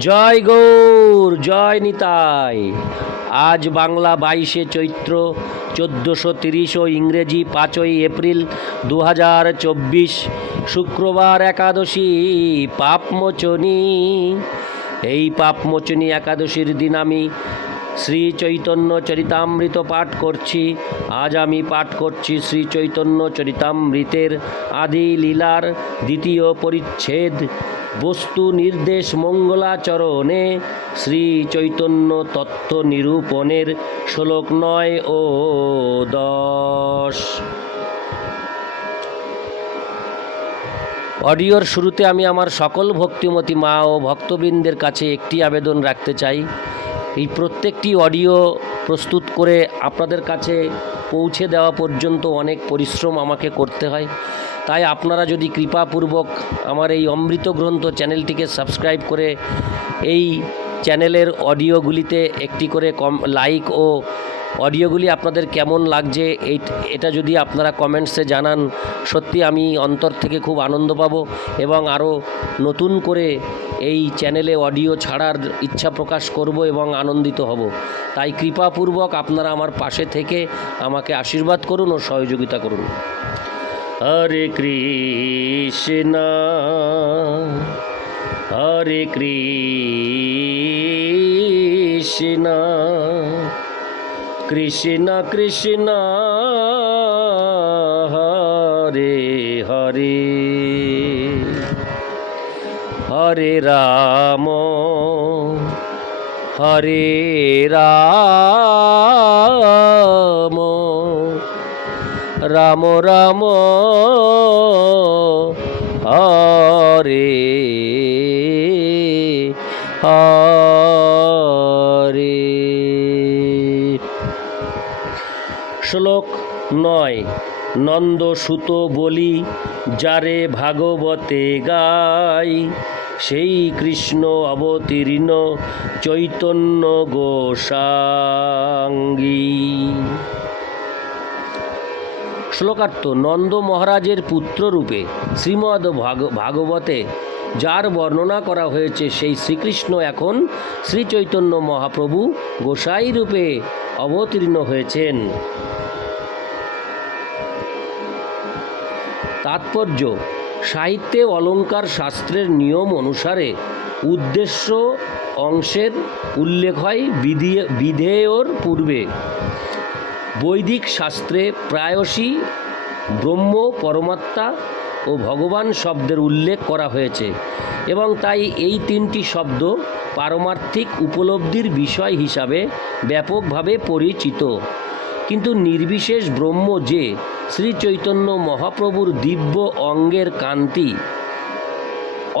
জয় গৌর, জয় নিতাই। আজ বাংলা 22শে চৈত্র 1430 ও ইংরেজি 5ই এপ্রিল 2024, শুক্রবার, একাদশী পাপমোচনী। এই পাপমোচনী একাদশীর দিন আমি শ্রী চৈতন্য চরিতামৃত পাঠ করছি। আজ আমি পাঠ করছি শ্রী চৈতন্য চরিতামৃতের আদি লীলার 2য় পরিচ্ছেদ, বস্তু নির্দেশ মঙ্গলাচরণে শ্রী চৈতন্য তত্ত্ব নিরূপণের শ্লোক 9 ও 10। অডিওর শুরুতে আমি আমার সকল ভক্তিমতী মা ও ভক্তবৃন্দের কাছে একটি আবেদন রাখতে চাই। এই প্রত্যেকটি অডিও প্রস্তুত করে আপনাদের কাছে পৌঁছে দেওয়া পর্যন্ত অনেক পরিশ্রম আমাকে করতে হয়। তাই আপনারা যদি কৃপাপূর্বক আমার এই অমৃত গ্রন্থ চ্যানেলটিকে সাবস্ক্রাইব করে এই চ্যানেলের অডিওগুলিতে একটি করে লাইক ও অডিওগুলি আপনাদের কেমন লাগছে এটা যদি আপনারা কমেন্টসে জানান, সত্যি আমি অন্তর থেকে খুব আনন্দ পাবো এবং আরও নতুন করে এই চ্যানেলে অডিও ছাড়ার ইচ্ছা প্রকাশ করব এবং আনন্দিত হব। তাই কৃপাপূর্বক আপনারা আমার পাশে থেকে আমাকে আশীর্বাদ করুন ও সহযোগিতা করুন। হরে কৃষ্ণ হরে কৃষ্ণ কৃষ্ণ কৃষ্ণ হরে হরে, হরে রাম হরে রাম, রাম রাম হরে হরে। শ্লোক 9। নন্দসুত বলি যারে ভাগবতে গাই, সেই কৃষ্ণ অবতীর্ণ চৈতন্য গোসাঙ্গী। শ্লোকার্থ: নন্দ মহারাজের পুত্ররূপে শ্রীমদ্ ভাগবতে যার বর্ণনা করা হয়েছে সেই শ্রীকৃষ্ণ এখন শ্রী চৈতন্য মহাপ্রভু গোসাই রূপে অবতীর্ণ হয়েছেন। তাৎপর্য: সাহিত্যে অলঙ্কার শাস্ত্রের নিয়ম অনুসারে উদ্দেশ্য অংশের উল্লেখ হয় বিধেয়র পূর্বে। বৈদিক শাস্ত্রে প্রায়শই ব্রহ্ম, পরমাত্মা ও ভগবান শব্দের উল্লেখ করা হয়েছে এবং তাই এই 3টি শব্দ পারমার্থিক উপলব্ধির বিষয় হিসাবে ব্যাপকভাবে পরিচিত। কিন্তু নির্বিশেষ ব্রহ্ম যে শ্রী চৈতন্য মহাপ্রভুর দিব্য অঙ্গের কান্তি,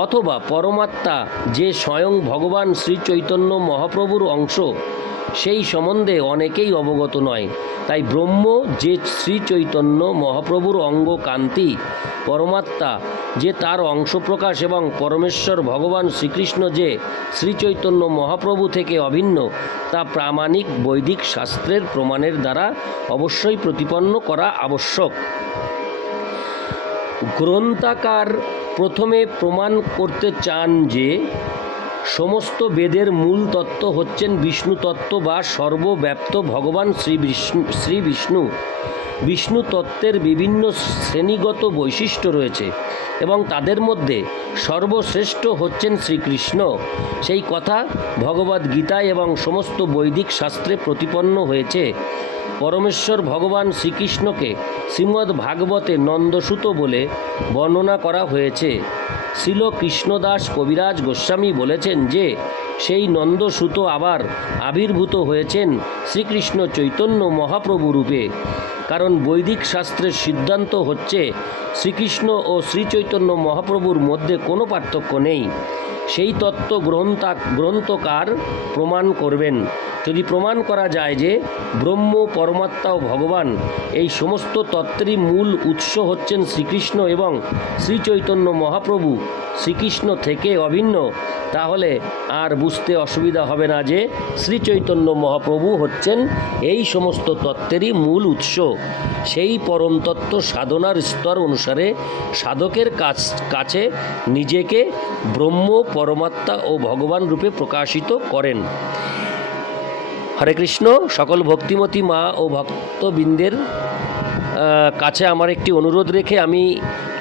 অথবা পরমাত্মা যে স্বয়ং ভগবান শ্রী চৈতন্য মহাপ্রভুর অংশ, সেই সম্বন্ধে অনেকেই অবগত নয়। তাই ব্রহ্ম যে শ্রী চৈতন্য মহাপ্রভুর অঙ্গ কান্তি, পরমাত্মা যে তার অংশ প্রকাশ এবং পরমেশ্বর ভগবান শ্রীকৃষ্ণ যে শ্রী চৈতন্য মহাপ্রভু থেকে অভিন্ন, তা প্রামাণিক বৈদিক শাস্ত্রের প্রমাণের দ্বারা অবশ্যই প্রতিপন্ন করা আবশ্যক। গ্রন্থাকার প্রথমে প্রমাণ করতে চান যে সমস্ত বেদের মূল তত্ত্ব হচ্ছেন বিষ্ণু তত্ত্ব বা সর্বব্যাপ্ত ভগবান শ্রী বিষ্ণু। বিষ্ণু তত্ত্বের বিভিন্ন শ্রেণীগত বৈশিষ্ট্য রয়েছে এবং তাদের মধ্যে সর্বশ্রেষ্ঠ হচ্ছেন শ্রীকৃষ্ণ। সেই কথা ভগবদ্গীতায় এবং সমস্ত বৈদিক শাস্ত্রে প্রতিপন্ন হয়েছে। পরমেশ্বর ভগবান শ্রীকৃষ্ণকে শ্রীমদ্ ভাগবতে নন্দসুত বলে বর্ণনা করা হয়েছে। শ্রীল কৃষ্ণদাস কবিরাজ গোস্বামী বলেছেন যে সেই নন্দসুত আবার আবির্ভূত হয়েছেন শ্রীকৃষ্ণ চৈতন্য মহাপ্রভু রূপে। কারণ বৈদিক শাস্ত্রের সিদ্ধান্ত হচ্ছে শ্রীকৃষ্ণ ও শ্রী চৈতন্য মহাপ্রভুর মধ্যে কোনো পার্থক্য নেই। সেই তত্ত্ব গ্রন্থকার প্রমাণ করবেন। যদি প্রমাণ করা যায় যে ব্রহ্ম, পরমাত্মা ও ভগবান এই সমস্ত তত্ত্বেরই মূল উৎস হচ্ছেন শ্রীকৃষ্ণ এবং শ্রী চৈতন্য মহাপ্রভু শ্রীকৃষ্ণ থেকে অভিন্ন, তাহলে আর বুঝতে অসুবিধা হবে না যে শ্রী চৈতন্য মহাপ্রভু হচ্ছেন এই সমস্ত তত্ত্বেরই মূল উৎস। সেই পরম তত্ত্ব সাধনার স্তর অনুসারে সাধকের কাছে নিজেকে ব্রহ্ম, পরমাত্মা ও ভগবান রূপে প্রকাশিত করেন। হরে কৃষ্ণ। সকল ভক্তিমতী মা ও ভক্তবৃন্দের কাছে আমার একটি অনুরোধ রেখে আমি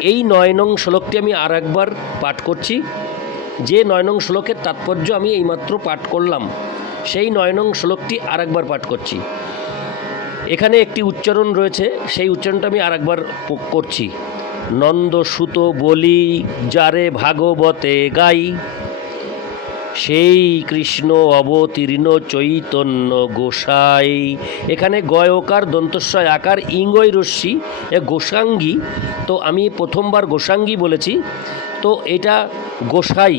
এই 9 নং শ্লোকটি আমি আর একবার পাঠ করছি। যে 9 নং শ্লোকের তাৎপর্য আমি এইমাত্র পাঠ করলাম, সেই 9 নং শ্লোকটি আর একবার পাঠ করছি। এখানে একটি উচ্চারণ রয়েছে, সেই উচ্চারণটা আমি আর একবার করছি। নন্দসুত বলি যারে ভাগবতে গাই, সেই কৃষ্ণ অবতীর্ণ চৈতন্য গোসাই। এখানে গয়কার দন্তস্বয় আকার ইঙ্গই রস্যি গোসাঙ্গী, তো আমি প্রথমবার গোসাঙ্গী বলেছি, তো এটা গোসাই,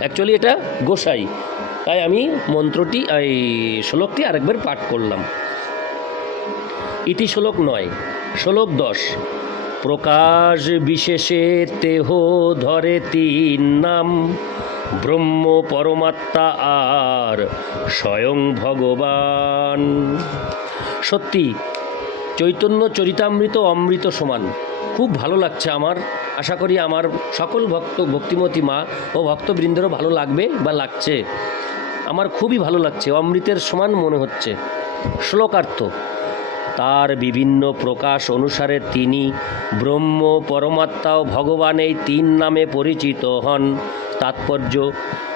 অ্যাকচুয়ালি এটা গোসাই, তাই আমি মন্ত্রটি এই শ্লোকটি আরেকবার পাঠ করলাম। ইতি শ্লোক 9। শ্লোক 10। প্রকাশ বিশেষে তেহ ধরে 3 নাম, ব্রহ্ম, পরমাত্মা আর স্বয়ং ভগবান। সত্যি চৈতন্য চরিতামৃত অমৃত সমান। খুব ভালো লাগছে আমার, আশা করি আমার সকল ভক্তিমতী মা ও ভক্তবৃন্দেরও ভালো লাগবে বা লাগছে। আমার খুবই ভালো লাগছে, অমৃতের সমান মনে হচ্ছে। শ্লোকার্থ। তার বিভিন্ন প্রকাশ অনুসারে তিনি ব্রহ্ম, পরমাত্মা ও ভগবান এই 3 নামে পরিচিত হন। তাৎপর্য: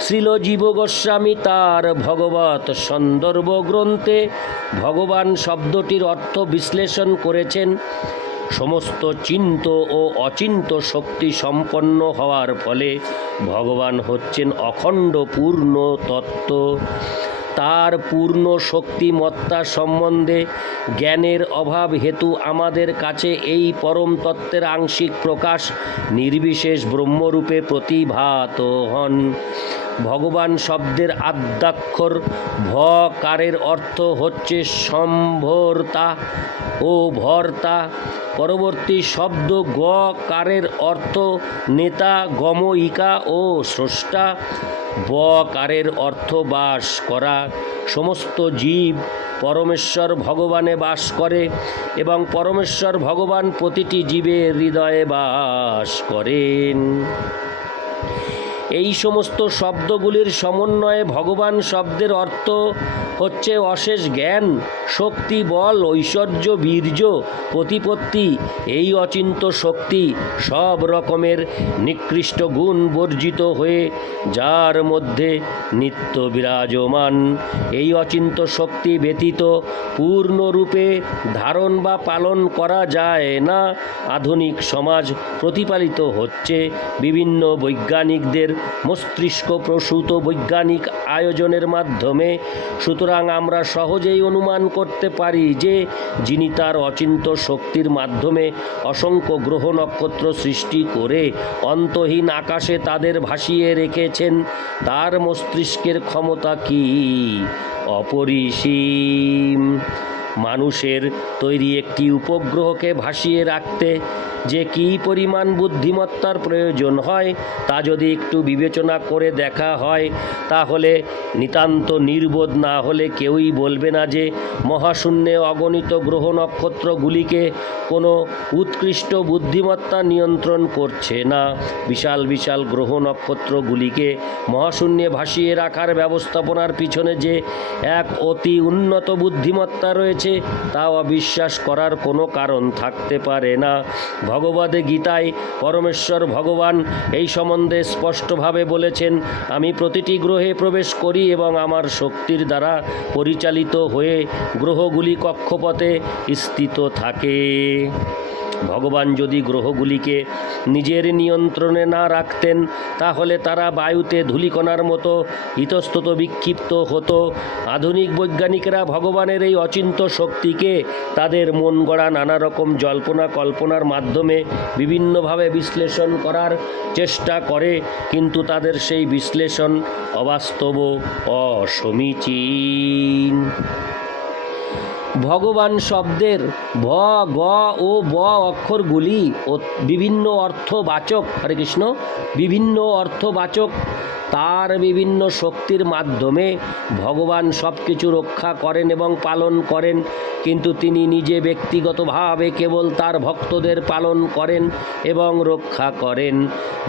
শ্রীল জীব গোস্বামী তার ভগবত সন্দর্ভ গ্রন্থে ভগবান শব্দটির অর্থ বিশ্লেষণ করেছেন। সমস্ত চিন্ত ও অচিন্ত শক্তি সম্পন্ন হওয়ার ফলে ভগবান হচ্ছেন অখণ্ড পূর্ণ তত্ত্ব। তার পূর্ণ শক্তিমত্তা সম্বন্ধে জ্ঞানের অভাব হেতু আমাদের কাছে এই পরম তত্ত্বের আংশিক প্রকাশ নির্বিশেষ ব্রহ্মরূপে প্রতিভাত হন। ভগবান শব্দের আদ্যাক্ষর ভকারের অর্থ হচ্ছে সম্ভর্তা ও ভর্তা। পরবর্তী শব্দ গকারের অর্থ নেতা, গময়িকা ও স্রষ্টা। বকারের অর্থ বাস করা। সমস্ত জীব পরমেশ্বর ভগবানে বাস করে এবং পরমেশ্বর ভগবান প্রতিটি জীবের হৃদয়ে বাস করেন। এই সমস্ত শব্দগুলির সমন্বয়ে ভগবান শব্দের অর্থ হচ্ছে অশেষ জ্ঞান, শক্তি, বল, ঐশ্বর্য, বীর্য, প্রতিপত্তি। এই অচিন্ত শক্তি সব রকমের নিকৃষ্ট গুণ বর্জিত হয়ে যার মধ্যে নিত্য বিরাজমান। এই অচিন্ত শক্তি ব্যতীত পূর্ণরূপে ধারণ বা পালন করা যায় না। আধুনিক সমাজ প্রতিপালিত হচ্ছে বিভিন্ন বৈজ্ঞানিকদের মস্তিষ্ক প্রসূত বৈজ্ঞানিক আয়োজনের মাধ্যমে। সুতরাং আমরা সহজেই অনুমান করতে পারি যে যিনি তার অচিন্ত শক্তির মাধ্যমে অসংখ্য গ্রহ নক্ষত্র সৃষ্টি করে অন্তহীন আকাশে তাদের ভাসিয়ে রেখেছেন, তার মস্তিষ্কের ক্ষমতা কি অপরিসীম। মানুষের তৈরি একটি উপগ্রহকে ভাসিয়ে রাখতে যে কী পরিমাণ বুদ্ধিমত্তার প্রয়োজন হয় তা যদি একটু বিবেচনা করে দেখা হয়, তাহলে নিতান্ত নির্বোধ না হলে কেউই বলবে না যে মহাশূন্যে অগণিত গ্রহ নক্ষত্রগুলিকে কোনো উৎকৃষ্ট বুদ্ধিমত্তা নিয়ন্ত্রণ করছে না। বিশাল বিশাল গ্রহ নক্ষত্রগুলিকে মহাশূন্যে ভাসিয়ে রাখার ব্যবস্থাপনার পিছনে যে এক অতি উন্নত বুদ্ধিমত্তা রয়েছে তা অবিশ্বাস করার কোনো কারণ থাকতে পারে না। ভগবদ্ গীতায় পরমেশ্বর ভগবান এই সম্বন্ধে স্পষ্টভাবে বলেছেন, আমি প্রতিটি গ্রহে প্রবেশ করি এবং আমার শক্তির দ্বারা পরিচালিত হয়ে গ্রহগুলি কক্ষপথে স্থিত থাকে। ভগবান যদি গ্রহগুলিকে নিজের নিয়ন্ত্রণে না রাখতেন তাহলে তারা বায়ুতে ধূলিকণার মতো ইতস্তত বিক্ষিপ্ত হতো। আধুনিক বৈজ্ঞানিকরা ভগবানের এই অচিন্ত্য শক্তিকে তাদের মন গড়া নানা রকম জল্পনা কল্পনার মাধ্যমে বিভিন্নভাবে বিশ্লেষণ করার চেষ্টা করে, কিন্তু তাদের সেই বিশ্লেষণ অবাস্তব, অসমীচীন। ভগবান শব্দের ভ, গ ও ব অক্ষরগুলি বিভিন্ন অর্থবাচক, হরে কৃষ্ণ, বিভিন্ন অর্থবাচক। তার বিভিন্ন শক্তির মাধ্যমে ভগবান সব কিছু রক্ষা করেন এবং পালন করেন, কিন্তু তিনি নিজে ব্যক্তিগতভাবে কেবল তার ভক্তদের পালন করেন এবং রক্ষা করেন।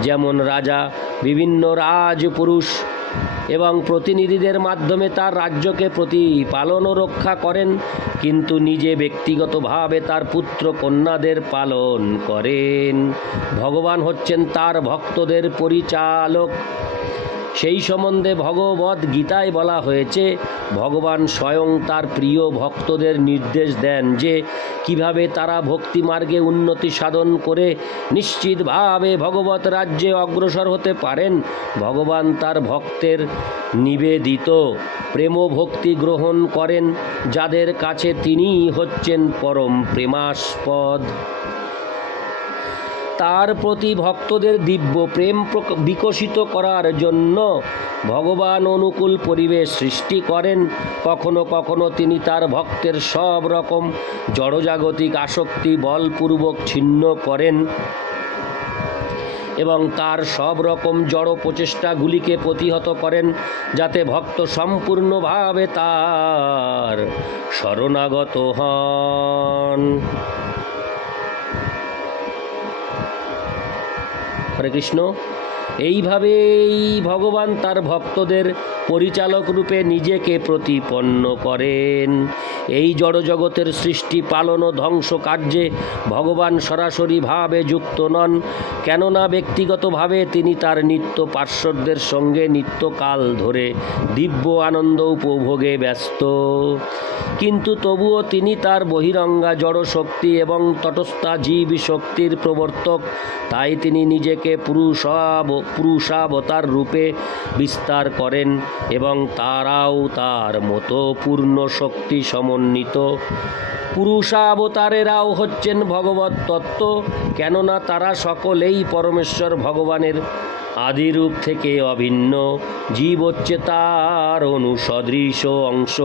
যেমন রাজা বিভিন্ন রাজপুরুষ এবং প্রতিনিধিদের মাধ্যমে তার রাজ্যকে প্রতিপালন ও রক্ষা করেন, কিন্তু নিজে ব্যক্তিগতভাবে তার পুত্র কন্যাদের পালন করেন। ভগবান হচ্ছেন তার ভক্তদের পরিচালক। সেই সম্বন্ধে ভগবদ্ গীতায় বলা হয়েছে, ভগবান স্বয়ং তার প্রিয় ভক্তদের নির্দেশ দেন যে কিভাবে তারা ভক্তি মার্গে উন্নতি সাধন করে নিশ্চিতভাবে ভগবৎ রাজ্যে অগ্রসর হতে পারেন। ভগবান তার ভক্তের নিবেদিত প্রেম ভক্তি গ্রহণ করেন, যাদের কাছে তিনি হচ্ছেন পরম প্রেমাস্পদ। তার প্রতি ভক্তদের দিব্য প্রেম বিকশিত করার জন্য ভগবান অনুকূল পরিবেশ সৃষ্টি করেন। কখনো কখনো তিনি তার ভক্তের সব রকম জড়জাগতিক আসক্তি বলপূর্বক ছিন্ন করেন এবং তার সব রকম জড় প্রচেষ্টাগুলিকে প্রতিহত করেন, যাতে ভক্ত সম্পূর্ণভাবে তার শরণাগত হন। হরে কৃষ্ণ। এইভাবেই ভগবান তার ভক্তদের পরিচালক রূপে নিজেকে প্রতিপন্ন করেন। এই জড়জগতের সৃষ্টি পালন ও ধ্বংস কার্যে ভগবান সরাসরিভাবে যুক্ত নন, কেননা ব্যক্তিগতভাবে তিনি তার নিত্য পার্শ্বদের সঙ্গে নিত্যকাল ধরে দিব্য আনন্দ উপভোগে ব্যস্ত। কিন্তু তবুও তিনি তার বহিরঙ্গা জড় শক্তি এবং তটস্থা জীব শক্তির প্রবর্তক। তাই তিনি নিজেকে পুরুষাবতার রূপে বিস্তার করেন এবং তারাও তার মতো পূর্ণ শক্তি সমন্বিত। পুরুষাবতারেরাও হচ্ছেন ভগবত তত্ত্ব, কেননা তারা সকলেই পরমেশ্বর ভগবানের আদিরূপ থেকে অভিন্ন। জীব হচ্ছে তার অনুসদৃশ অংশ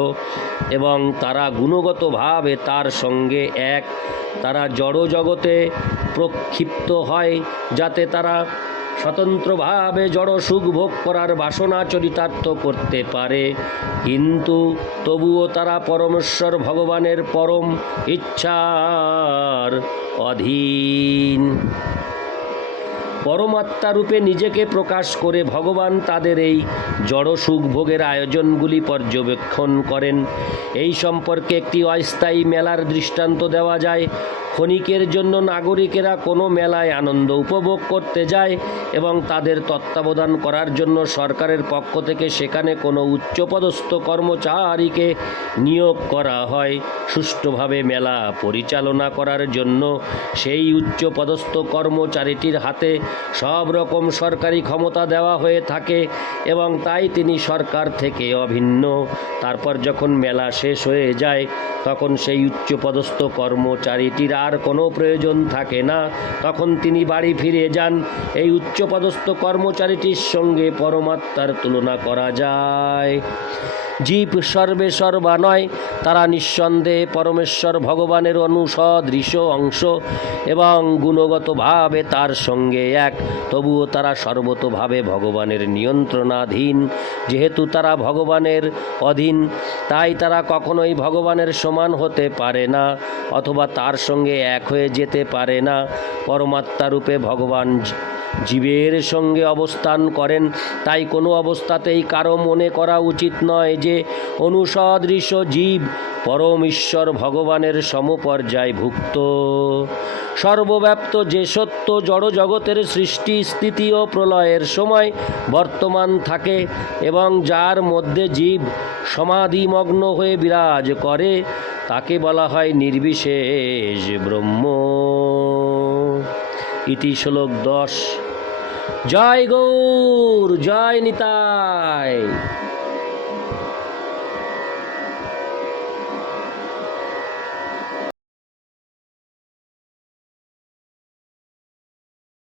এবং তারা গুণগতভাবে তার সঙ্গে এক। তারা জড় জগতে প্রক্ষিপ্ত হয় যাতে তারা স্বতন্ত্রভাবে জড় সুখ ভোগ করার বাসনা চরিতার্থ করতে পারে, কিন্তু তবুও তারা পরমেশ্বর ভগবানের পরম ইচ্ছার অধীন। পরমাত্মা রূপে নিজেকে প্রকাশ করে ভগবান তাদের এই জড় সুখ ভোগের আয়োজনগুলি পর্যবেক্ষণ করেন। এই সম্পর্কে একটি অস্থায়ী মেলার দৃষ্টান্ত দেওয়া যায়। ক্ষণিকের জন্য নাগরিকেরা কোনো মেলায় আনন্দ উপভোগ করতে যায় এবং তাদের তত্ত্বাবধান করার জন্য সরকারের পক্ষ থেকে সেখানে কোনো উচ্চপদস্থ কর্মচারীকে নিয়োগ করা হয়। সুষ্ঠুভাবে মেলা পরিচালনা করার জন্য সেই উচ্চপদস্থ কর্মচারীটির হাতে সব রকম সরকারি ক্ষমতা দেওয়া হয়ে থাকে এবং তাই তিনি সরকার থেকে অভিন্ন। তারপর যখন মেলা শেষ হয়ে যায় তখন সেই উচ্চপদস্থ কর্মচারীটির আর কোনো প্রয়োজন থাকে না, তখন তিনি বাড়ি ফিরে যান। এই উচ্চপদস্থ কর্মচারীটির সঙ্গে পরমাত্মার তুলনা করা যায়। জীব সর্বে সর্বা নয়, তারা নিঃসন্দেহে পরমেশ্বর ভগবানের অনুসদৃশ অংশ এবং গুণগতভাবে তার সঙ্গে এক। তবুও তারা সর্বতোভাবে ভগবানের নিয়ন্ত্রণাধীন। যেহেতু তারা ভগবানের অধীন, তাই তারা কখনোই ভগবানের সমান হতে পারে না অথবা তার সঙ্গে এক হয়ে যেতে পারে না। পরমাত্মা রূপে ভগবান জীবের সঙ্গে অবস্থান করেন, তাই কোনো অবস্থাতেই কারো মনে করা উচিত নয় যে অনুসদৃশ জীব পরম ঈশ্বর ভগবানের সমপর্যায়ভুক্ত। সর্বব্যাপ্ত যে সত্য জড় জগতের সৃষ্টি স্থিতি ও প্রলয়ের সময় বর্তমান থাকে এবং যার মধ্যে জীব সমাধিমগ্ন হয়ে বিরাজ করে, তাকে বলা হয় নির্বিশেষ ব্রহ্ম। ইতি শ্লোক 10। জয় গৌর, জয় নিতাই।